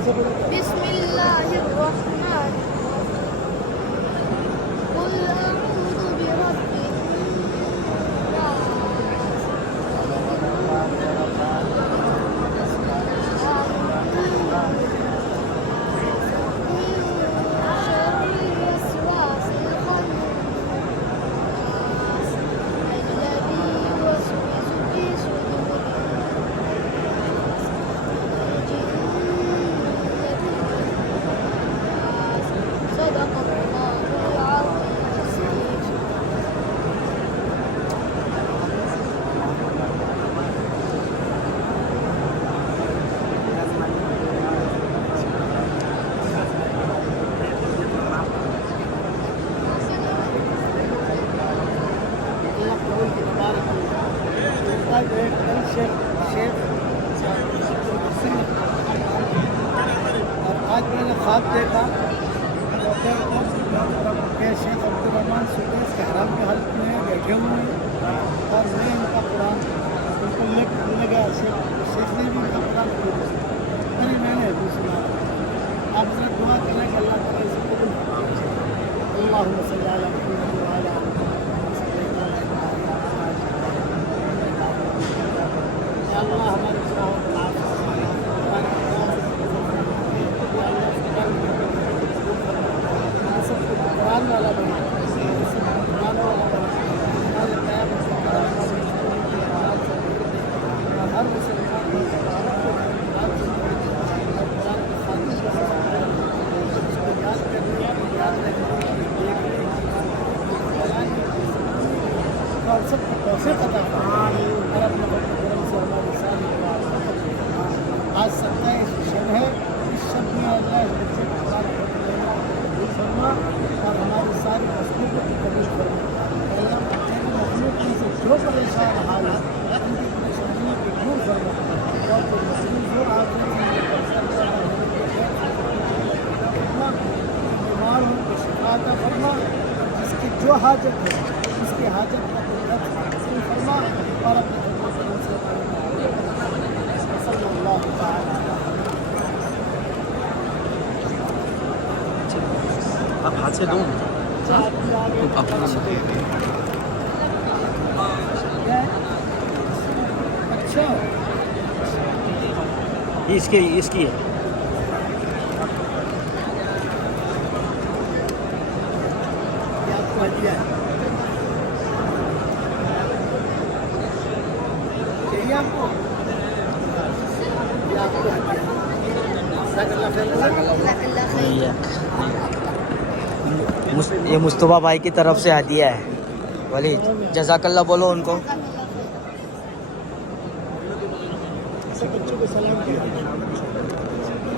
بسم اللہ الرحمن قل اعوذ برب آج میں نے خواب دیکھا کہ شیخ عبدالرحمن سویس کے حرم کے حلق میں بیٹھے ہوئے ہیں اور میں ان کا قرآن ان کو لگا شیخ نے بھی ان کا قرآن میں نے بھی سنا. آپ ذرا دعا کریں کہ اللہ تعالیٰ اسے قبول فرمائے. اللہم صلی علی محمد وعلی آل محمد. اللہ ہمارے قرآن والا بنا قرآن والا بنا ہر مسلمان کو قرآن یاد کرنے یاد رکھنے اور سب کو توفیق عطا فرمائے اور اپنے کرم سے ہماری ساری آج 27 شب ہے. اس شب میں اللہ اس بچے کو قرآن قبول فرما اور ہماری ساری مصنوعوں کی قبول فرما. اللہ تیری مخلوق میں سے جو پریشان حال ہے ان کی پریشانیوں کو دور فرما اور جو مصنوع جو آخر بیمار ہوں تو شفا عطا فرما. جس کی جو حاجت ہے اس کی حاجت کا قبول فرما اور اپنے کرم سے صلی اللہ تعالیٰ. آپ ہاتھ سے دوں اچھا اس کی ہے. آپ کو ہدیہ ہے چاہیے آپ کو یہ آپ کو ہدیہ یہ مصطفیٰ بھائی کی طرف سے ہدیہ ہے. ولید جزاک اللہ بولو ان کو. بچوں کو سلام کیا